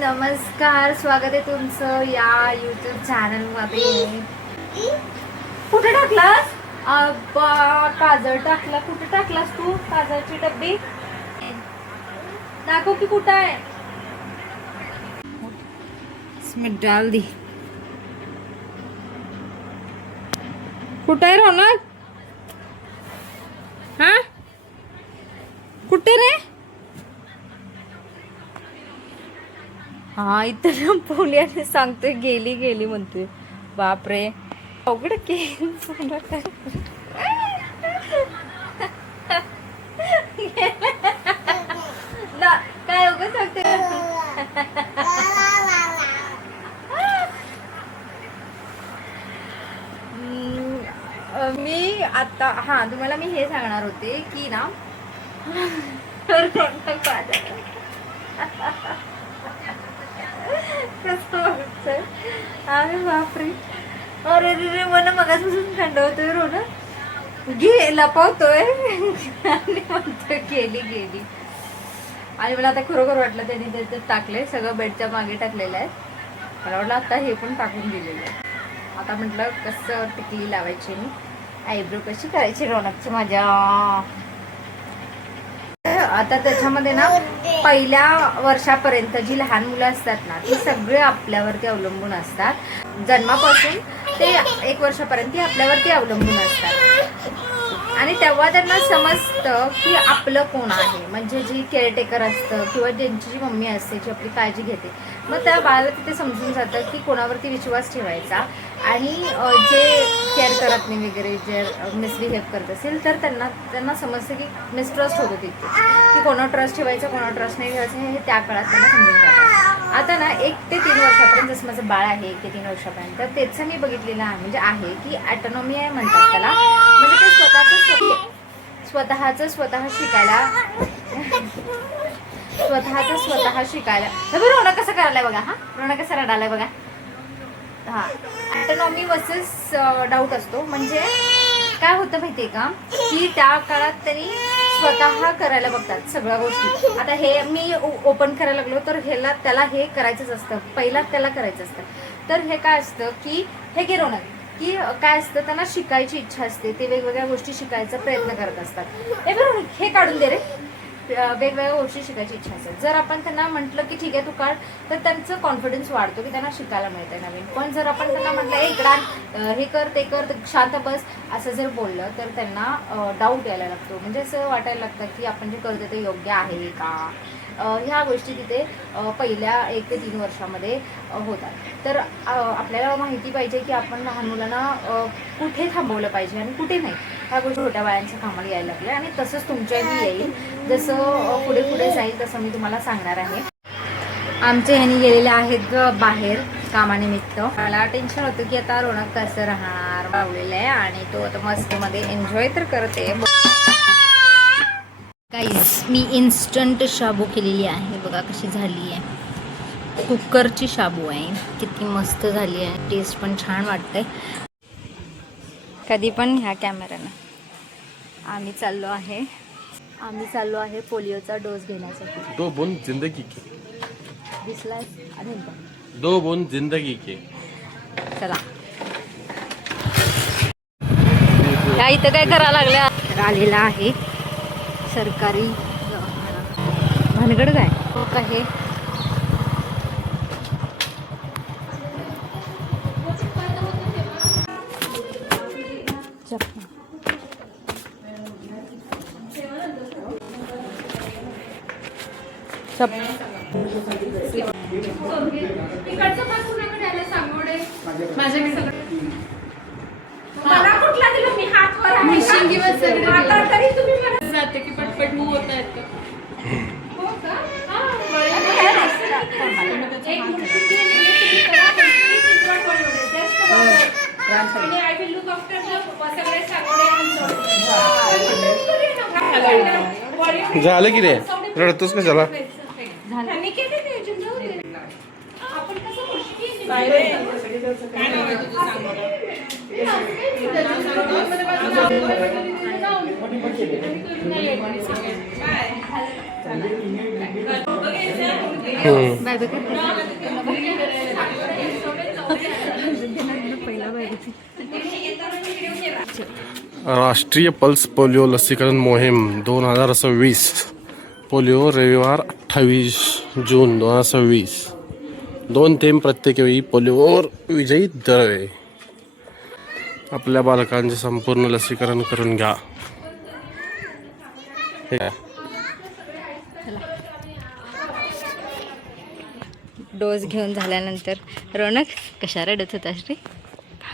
नमस्कार, स्वागत आहे तुमचं या यूट्यूब चॅनलमध्ये. कुठे टाकलास? काजळ टाकला. कुठे टाकलास तू काजळची डब्बी? दाखव की कुठं आहे. इसमें डाल दी. कुठं आहे रौनक? हा कुठे रे? हा इथं पोली आणि सांगतोय गेली गेली म्हणतोय. बापरे अवघड के काय उगं सांगते. मी आता तुम्हाला मी हे सांगणार होते की ना अरे बापरे, अरे रे मला मगापासून थंड होतोय रोना. लपवतोय आणि म्हणतोय गेली गेली. आणि मला आता खरोखर वाटलं त्यांनी ते टाकले सगळं बेडच्या मागे टाकलेलं आहे. मला वाटलं आता हे पण टाकून दिलेलं आहे. आता म्हटलं कसं टिकली लावायची मी, आयब्रो कशी करायची रौनकची मजा. आता त्याच्यामध्ये ना पहिल्या वर्षापर्यंत जी लहान मुलं असतात ना ती सगळे आपल्यावरती अवलंबून असतात. जन्मापासून ते 1 वर्षापर्यंत ती आपल्यावरती अवलंबून असतात. आणि तेव्हा त्यांना समजतं की आपलं कोण आहे, म्हणजे जी केअरटेकर असतं किंवा ज्यांची जी मम्मी असते जी आपली काळजी घेते. मग त्या बाळाला तिथे समजून जातं की कोणावरती विश्वास ठेवायचा. आणि जे केअर करत नाही वगैरे जर मिसबिहेव करत असेल तर त्यांना समजतं की मिसट्रस्ट होतं तिथे, की कोणावर ट्रस्ट ठेवायचं कोणावर ट्रस्ट नाही ठेवायचं हे त्या काळात त्यांना समजून जातं. आता ना 1 ते 3 वर्षापर्यंत जसं माझं बाळ आहे 1 ते 3 वर्षापर्यंत त्याचं मी बघितलेलं आहे, म्हणजे आहे की ॲटोनॉमी आहे म्हणतात त्याला. म्हणजे ते स्वतः शिकायला रोना कसं करायलाय बघा. रोना कसं रडायलाय बघा. ॲटोनॉमी वर्सेस डाऊट असतो. म्हणजे काय होतं माहितीये का की त्या काळात त्यांनी स्वतः करायला बघतात सगळ्या गोष्टी. आता हे मी ओपन करायला लागलो तर त्याला हे करायचंच असतं, पहिला त्याला करायचं असतं. तर हे काय असतं की हे गिरवणं की काय असतं, त्यांना शिकायची इच्छा असते, ते वेगवेगळ्या गोष्टी शिकायचा प्रयत्न करत असतात. हे काढून दे रे. वेगवेगळ्या गोष्टी शिकायची इच्छा असते. जर आपण त्यांना म्हटलं की ठीक आहे तू काढ तर त्यांचं कॉन्फिडन्स वाढतो की त्यांना शिकायला मिळतं नवीन. पण जर आपण त्यांना म्हटलं इकडं हे कर ते कर शांत बस असं जर बोललं तर त्यांना डाऊट यायला लागतो. म्हणजे असं वाटायला लागतं की आपण जे करतो ते योग्य आहे का. ह्या गोष्टी तिथे पहिल्या 1 ते 3 वर्षामध्ये होतात. तर आपल्याला माहिती पाहिजे की आपण लहान मुलांना कुठे थांबवलं पाहिजे आणि कुठे नाही. ह्या गोष्टी छोट्या बाळांच्या कामाला यायला लागल्या आणि तसंच तुमच्याही येईल. जसं पुढे पुढे जाईल तसं मी तुम्हाला सांगणार आहे. आमचे ह्यानी गेलेले आहेत बाहेर कामानिमित्त. मला टेन्शन होतं की आता रौनक कसं राहणार, बावलेलं आहे आणि तो आता मस्तीमध्ये एन्जॉय तर करते. गाईस मी इन्स्टंट शाबू केलेली आहे बघा कशी झाली आहे. कुकरची शाबू आहे, किती मस्त झाली आहे. टेस्ट पण छान वाटते. कधी पण ह्या कॅमेऱ्यानं आम्ही चाललो आहे पोलिओचा डोस घेण्यासाठी. 2 बूंद जिंदगी के. दिसलाय अरे 2 बूंद जिंदगी के. चला या इथं काय करा लागल्या. आलेला आहे सरकारी भानगड काय आहे. मला कुठला दिला मी हातवर आहे आता तरी तुम्ही मला जाते की पटपट मूव होत आहेत. हो का आय विल लुक आफ्टर सगळे साकडे झालं की रे रडतोस का झाला. आपण कसं बाय बाय पहिला बाय राष्ट्रीय पल्स पोलिओ लसीकरण मोहीम 2026 पोलिओ रविवार 28 जून 2026 2 थेंब प्रत्येक वेळी पोलिओवर विजयी द्रव्ये. आपल्या बालकांचे संपूर्ण लसीकरण करून घ्या. हे काय? डोस घेऊन झाल्यानंतर रौनक कशा रडत होता श्री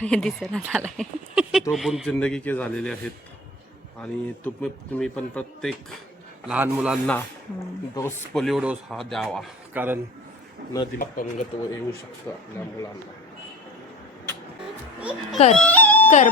हे दिसना झालाय. 2 बूंद जिंदगी के झालेले आहेत आणि तुम्ही पण प्रत्येक लहान मुलांना पोलिओ डोस हा द्यावा, कारण न दिला अपंगत्व येऊ शकतं आपल्या मुलांना. कर